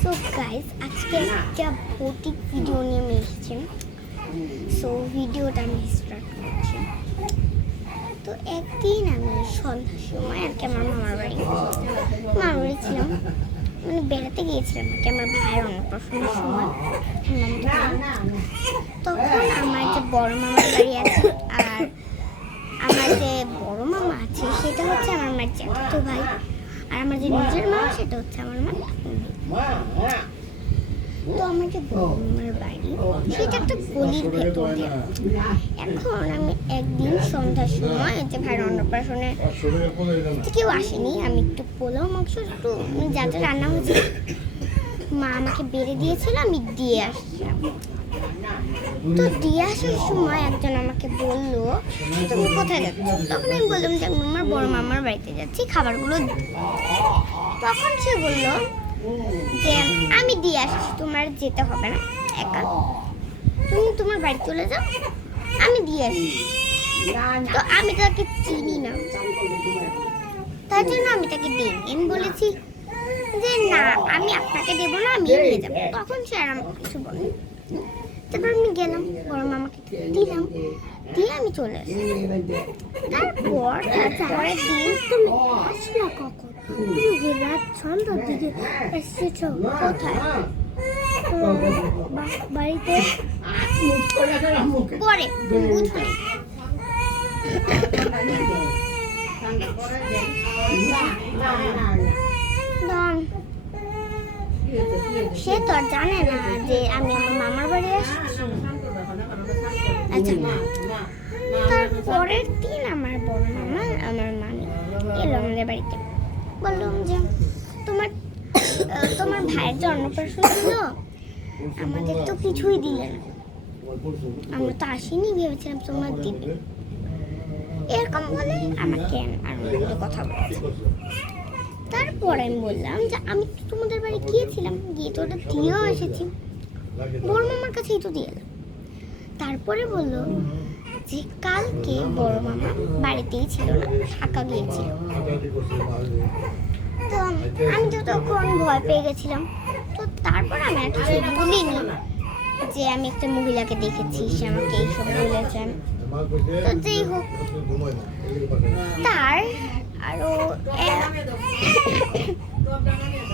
So guys, আজকে একটা ভৌতিক ভিডিও নিয়ে আমি এসেছি। সো ভিডিওটা আমি স্টার্ট করছি। তো একদিন আমি সন্ধ্যার সময় আর কি আমার মামার বাড়ি ছিলাম, মানে বেড়াতে গিয়েছিলাম আর কি আমার ভাইয়ের অন্নপ্রাশনের সময়। তখন আমার যে বড় মামার বাড়ি আছে আর আমার যে বড় মামা আছে সেটা হচ্ছে আমার মায়ের জ্যাঠতো ভাই, আর আমার যে নিজের মামা সেটা হচ্ছে আমার মা। তো আমার যে বড় মামার বাড়ি সেটা একটা গলির ভেতর দিয়ে। এখন আমি একদিন সন্ধ্যার সময় যে ভাইয়ের অন্নপ্রাশনে কেউ আসেনি, আমি একটু পোলাও মাংস একটু যা যা রান্না হয়েছে মা আমাকে বেড়ে দিয়েছিল, আমি দিয়ে আসছিলাম। তো দিয়ে আসার সময় একজন আমাকে বললো, তুমি কোথায় যাচ্ছ? তখন আমি বললাম যে আমি আমার বড় মামার বাড়িতে যাচ্ছি খাবারগুলো। তখন সে বললো যে আমি দিয়ে আসছি, তোমার যেতে হবে না একা, তুমি তোমার বাড়ি চলে যাও, আমি দিয়ে আসছি। তো আমি তাকে চিনি না, তার জন্য আমি তাকে দিই। আমি বলেছি যে না, আমি আপনাকে দেবো না, আমি নিয়ে যাবো। তখন সে আর আমাকে কিছু বলে। তারপর আমি গেলাম, বড় মামাকে দিলাম, দিয়ে আমি চলে আসি। তারপর পরের দিন তুমি আসলা কখন? তুমি রাত সন্ধ্যার দিকে এসেছো। কোথায়? বাড়িতে। পরে বুঝলি সে তো আর জানে না যে আমি আমার মামার বাড়ি আসছি। আচ্ছা, তারপরের দিন আমার বড় মামা আমার মামি এলো আমাদের বাড়িতে। বললাম যে তোমার ভাইয়ের যে অন্নপ্রাশন ছিল, আমাদের তো কিছুই দিলে না, আমরা তো আসিনি, ভেবেছিলাম তোমার দিবে। এরকম বলে আমাকে আর কথা বলেছে। তারপরে আমি বললাম যে আমি তো তোমাদের বাড়ি গিয়েছিলাম, গিয়ে তো ওটা দিয়েও এসেছি, বড় মামার কাছেই তো দিয়ে এলাম। তারপরে বললো যে কালকে বড় মামা বাড়িতেই ছিল না, ঢাকা গিয়েছিল। তো আমি তো তখন ভয় পেয়ে গেছিলাম। তো তারপর আমি আর কিছু বলিনি যে আমি একটা মহিলাকে দেখেছি, সে আমাকে এইসব বলেছেন। তো যাই হোক,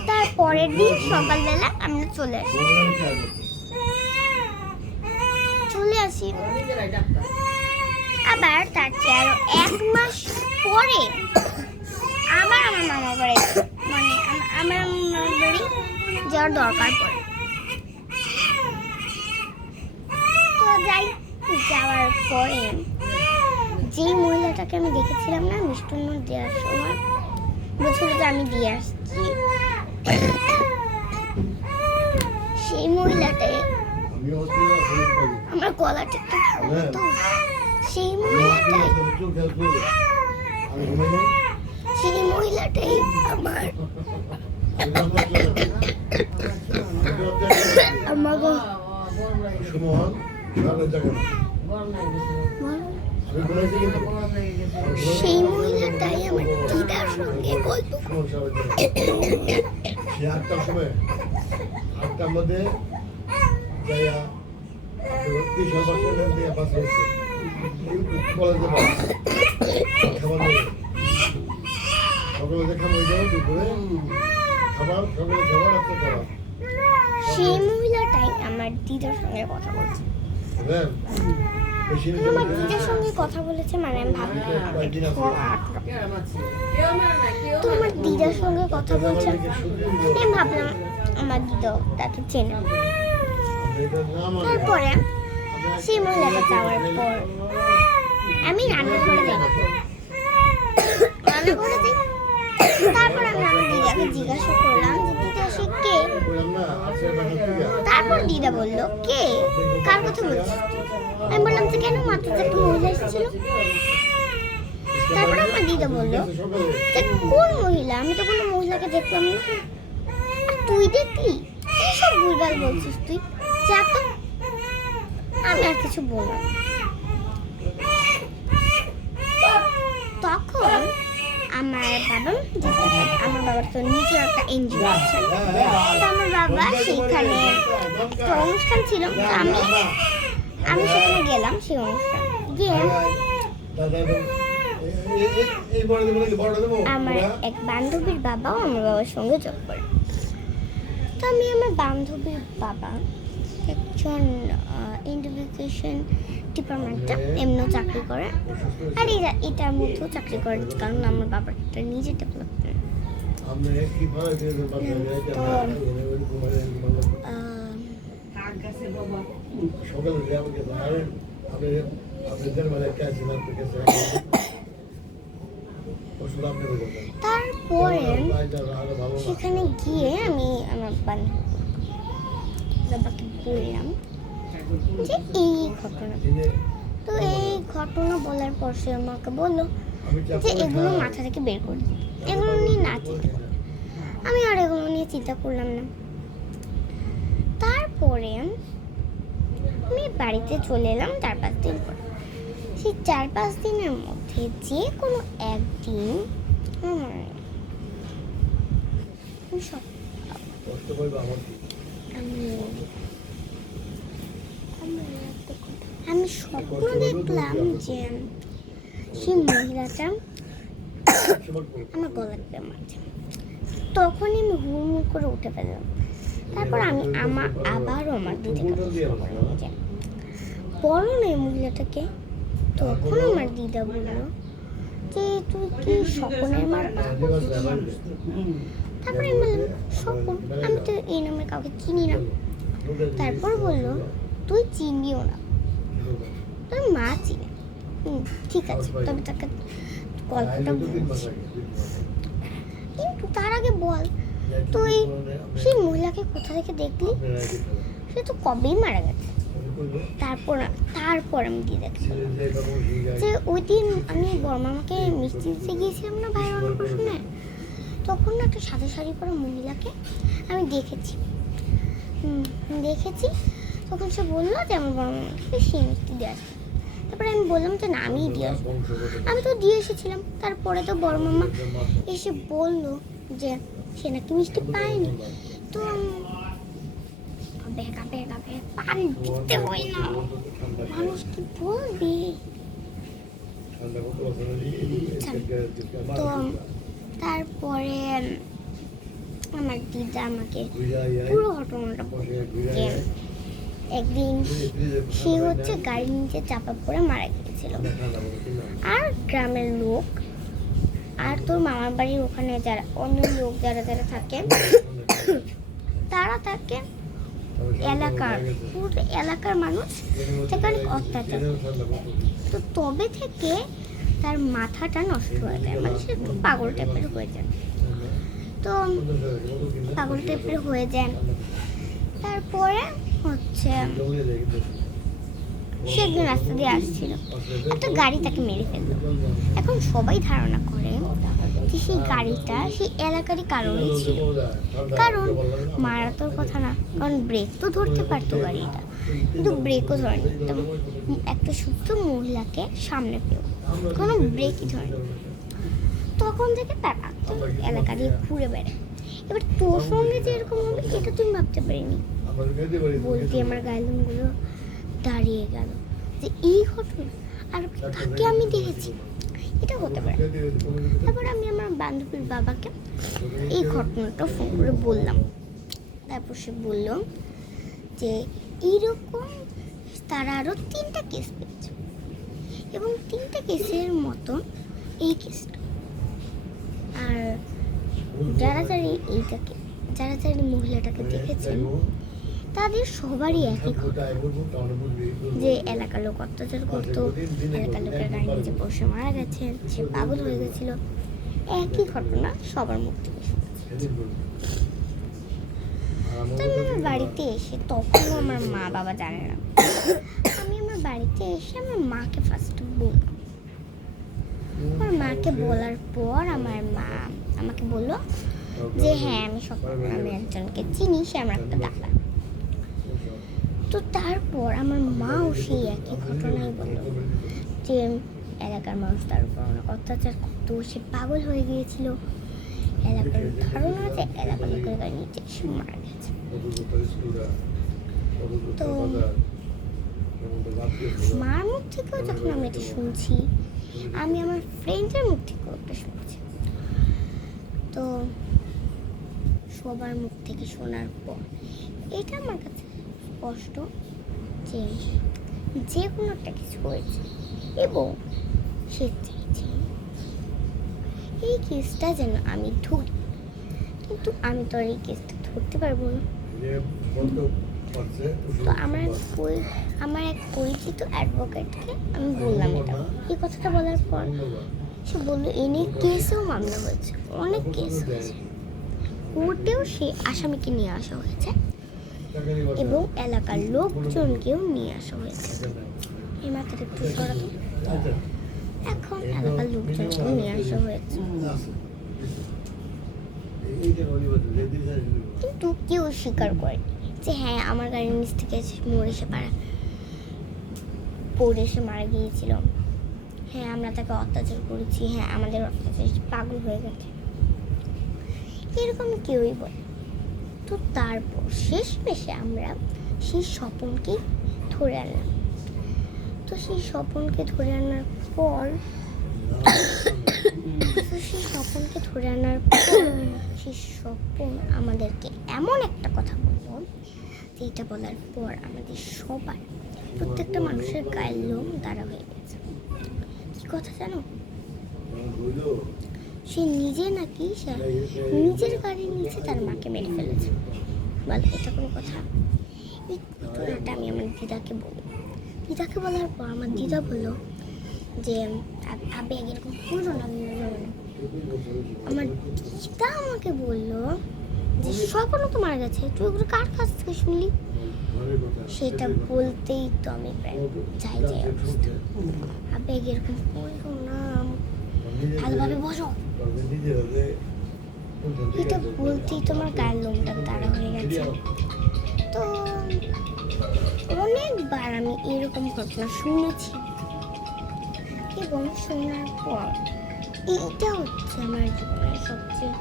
তার পরের দিন সকালবেলা আমরা চলে আসি। আবার তার চেয়ে আরো 1 মাস পরে আবার আমার মামার বাড়ি, মানে আমার মামার বাড়ি যাওয়ার দরকার পড়ে। তো যাওয়ার পরে যেই মহিলাটাকে আমি দেখেছিলাম না মিষ্টান্ন দেওয়ার সময়, বলছিল যে আমি দিয়ে আসছি, সেই মহিলাটাই আমার গলাটা একটু ভালো তো, সেই মহিলাটাই আমার সেই মহিলাটাই আমার দিদার সঙ্গে গল্প সেই মহিলাটাই আমার দিদার সঙ্গে কথা বলছে। আমার দিদার সঙ্গে কথা বলেছে, মানে আমি ভাবলাম তো আমার দিদার সঙ্গে কথা বলছে, আমি ভাবলাম আমার দিদা তাকে চেনে। তারপরে সেই মহিলাটা যাওয়ার পর আমি রান্নাঘরে যাই। তারপর আমি আমার দিদাকে জিজ্ঞাসা করলাম যে দিদা সে কে? তারপর দিদা বললো কে, কার কথা বলছিস? আমি বললাম যে কেন, মাত্র যে একটা মহিলা এসেছিল। তারপর আমার দিদা বললো যে কোন মহিলা? আমি তো কোনো মহিলাকে দেখলাম না। তুই দেখলি? এইসব ভুলভাল বলছিস তুই, যা তো। আমি আর কিছু বললাম। তখন আমার বাবা আমার বাবার তো নিজের একটা এনজিও আছে। তো আমার বাবা সেইখানে তো অনুষ্ঠান ছিল, তো আমি সেখানে গেলাম। সেই অনুষ্ঠান গিয়ে আমার এক বান্ধবীর বাবাও আমার বাবার সঙ্গে যোগ করে। তো আমি আমার বান্ধবীর বাবা একজন ইন্টারভিউকেশন ডিপার্টমেন্টে এমনিও চাকরি করে, আর এটার মধ্যেও চাকরি করে, কারণ আমার বাবার একটা নিজের ডেভেলপমেন্ট। তারপরে সেখানে গিয়ে আমি আমার বাবাকে বললাম যে এই ঘটনা। তো এই ঘটনা বলার পর সে আমাকে বললো যে এগুলো মাথা থেকে বের করে দিতে, এগুলো নিয়ে না চিন্তা করতে। আমি আর এগুলো নিয়ে চিন্তা করলাম না। তারপরে আমি বাড়িতে চলে এলাম 4-5 দিন পর। সেই 4-5 দিনের মধ্যে যে কোনো একদিন আমি স্বপ্ন দেখলাম যে সেই মহিলাটা আমার গলা টিপে মারছে। তখনই আমি হুড়মুড় করে উঠে ফেললাম। তারপর আমি আবারও আমার দিদিকে বলো না এই মহিলাটাকে। তখন আমার দিদা বললো যে তুই কি স্বপনের মার কথা বলছিস? তারপরে আমি বললাম স্বপন, আমি তো এই নামে কাউকে চিনি না। তারপর বললো তুই চিনিও না, তোর মা চিনে। ঠিক আছে, তবে তাকে গল্পটা বলছি, কিন্তু তার আগে বল তুই সেই মহিলাকে কোথা থেকে দেখলি? সে তো কবেই মারা গেছে। তারপর আমি দিয়ে দেখছি যে ওই দিন আমি বড়মামাকে মিষ্টি দিতে গিয়েছিলাম না ভাইয়ের অন্নপ্রাশনে, তখন না একটা সাদা শাড়ি পরা মহিলাকে আমি দেখেছি। তখন সে বললো যে আমার বড়মামাকে সেই মিষ্টি দিয়ে আসবে। তারপরে আমি বললাম যে না, আমি দিয়ে আসবো। আমি তো দিয়ে এসেছিলাম। তারপরে তো বড়মামা এসে বললো যে সে নাকি মিষ্টি পায়নি। তো পানি দিতে হয় না, মানুষ কি বলবে। তো তারপরে আমার দিদা আমাকে পুরো ঘটনাটা বলে। একদিন সে হচ্ছে গাড়ির নিচে চাপা পড়ে মারা গিয়েছিল, আর গ্রামের লোক আর তোর মামার বাড়ির ওখানে যারা অন্য লোক যারা থাকে তারা তাকে এলাকার মানুষ তাকে অনেক অত্যাচার। তো তবে থেকে তার মাথাটা নষ্ট হয়ে যায়, মানে সে একটু পাগল টাইপের হয়ে যায়। তো পাগল টাইপের হয়ে যায়। তারপরে হচ্ছে সে একদিন রাস্তা দিয়ে আসছিল, একটা গাড়ি তাকে মেরে ফেললো। এখন সবাই ধারণা করে যে সেই গাড়িটা সেই এলাকারই কারণেই ছিল, কারণ মারা তোর কথা না, কারণ ব্রেক তো ধরতে পারতো গাড়িটা, কিন্তু ব্রেকও ধরেনি। একটা সুস্থ মহিলাকে সামনে পেও, কোনো ব্রেকই ধরেনি। তখন থেকে তার আত্ম এলাকা দিয়ে ঘুরে বেড়ায়। এবার তোর সঙ্গে যে এরকম হবে এটা তুমি ভাবতে পারিনি। বলতে আমার গায়েলগুলো দাঁড়িয়ে গেল যে এই ঘটনা, আর তাকে আমি দেখেছি, এটা হতে পারে। তারপর আমি আমার বান্ধবীর বাবাকে এই ঘটনাটা ফোন করে বললাম। তারপর সে বলল যে এইরকম তারা আরও 3টা কেস পেয়েছে, এবং 3টা কেসের মতো এই কেসটা। আর যারা মহিলাটাকে দেখেছেন তাদের সবারই একই ঘটনা, যে এলাকার লোক অত্যাচার করতো, এলাকার লোকের গাড়ি নিচে বসে মারা গেছে, সে পাগল হয়ে গেছিল। একই ঘটনা সবার মুখ থেকে শুনেছি। তো আমি আমার বাড়িতে এসে, তখনও আমার মা বাবা জানে না, আমি আমার বাড়িতে এসে আমার মাকে ফার্স্ট বললাম। আমার মাকে বলার পর আমার মা আমাকে বললো যে হ্যাঁ আমি একজনকে চিনি, সে আমার একটা দাদা। তো তারপর আমার মাও সেই একই ঘটনাই বললো যে এলাকার মানুষ তার উপর অনেক অত্যাচার তো সে পাগল হয়ে গিয়েছিল। এলাকার ধারণা যে এলাকার লোকের গায়ে নিচে সে মারা গেছে। তো মার মুখ থেকেও যখন আমি এটা শুনছি, আমি আমার ফ্রেন্ডের মুখ থেকেও এটা শুনছি। তো সবার মুখ থেকে শোনার পর এটা আমার কাছে স্পষ্ট যে যে কোনো একটা কিছু হয়েছে এবং সে চাইছে এই কেসটা যেন আমি ধরি, কিন্তু আমি তো আর এই কেসটা ধরতে পারবো না। তো আমার এক পরিচিত অ্যাডভোকেটকে আমি বললাম এটা, এই কথাটা বলার পর সে বললো এই নিয়ে কেসেও মামলা হয়েছে, অনেক কেস হয়েছে, কোর্টেও সে আসামিকে নিয়ে আসা হয়েছে এবং এলাকার লোকজনকেও নিয়ে আসা হয়েছে। এই মাথাটা একটু সরাতো। এখন এলাকার লোকজনকেও নিয়ে আসা হয়েছে, কিন্তু কেউ স্বীকার করে যে হ্যাঁ আমার গাড়ির নিচ থেকে মরে সে পড়ে সে মারা গিয়েছিল, হ্যাঁ আমরা তাকে অত্যাচার করেছি, হ্যাঁ আমাদের অত্যাচার পাগল হয়ে গেছে, এরকম কেউই বলে। তো তারপর শেষমেশে আমরা সেই স্বপনকে ধরে আনলাম। তো সেই স্বপনকে ধরে আনার পর সেই স্বপন আমাদেরকে এমন একটা কথা বললো, যেটা বলার পর আমাদের সবার প্রত্যেকটা মানুষের গায়ের লোম দাঁড়া হয়ে গেছে। কি কথা জানো? সে নিজে নাকি নিজের গাড়ির নিচে তার মাকে মেরে ফেলেছে। বল এটা কোনো কথা? এই ঘটনাটা আমি আমার দিদাকে বলি। দিদাকে বলার পর আমার দিদা বললো যে আবেগ এরকম করো না। আমার দিদা আমাকে বললো যে স্বপ্নও তো মারা গেছে, তুই ওগুলো কার কাছ থেকে শুনলি? সেটা বলতেই তো আমি প্রায় যাই অবস্থা। আবেগ এরকম করো না, ভালোভাবে বসো। এটা বলতেই তোমার গায়ের লোমটা দাঁড়া হয়ে গেছে। তো অনেকবার আমি এরকম ঘটনা শুনেছি এবং শোনার পর এইটা হচ্ছে আমার জীবনের সবচেয়ে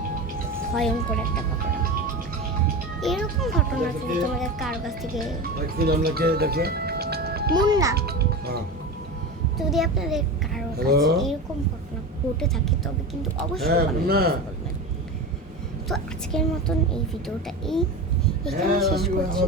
ভয়ঙ্কর একটা ঘটনা। এরকম ঘটনা যদি তোমাদের কারো কাছ থেকে মুন্না, যদি আপনাদের কারো কাছে এরকম ঘটনা ঘটে থাকে তবে কিন্তু অবশ্যই বলবেন। তো আজকের মতন এই ভিডিওটা এখানে শেষ করছি।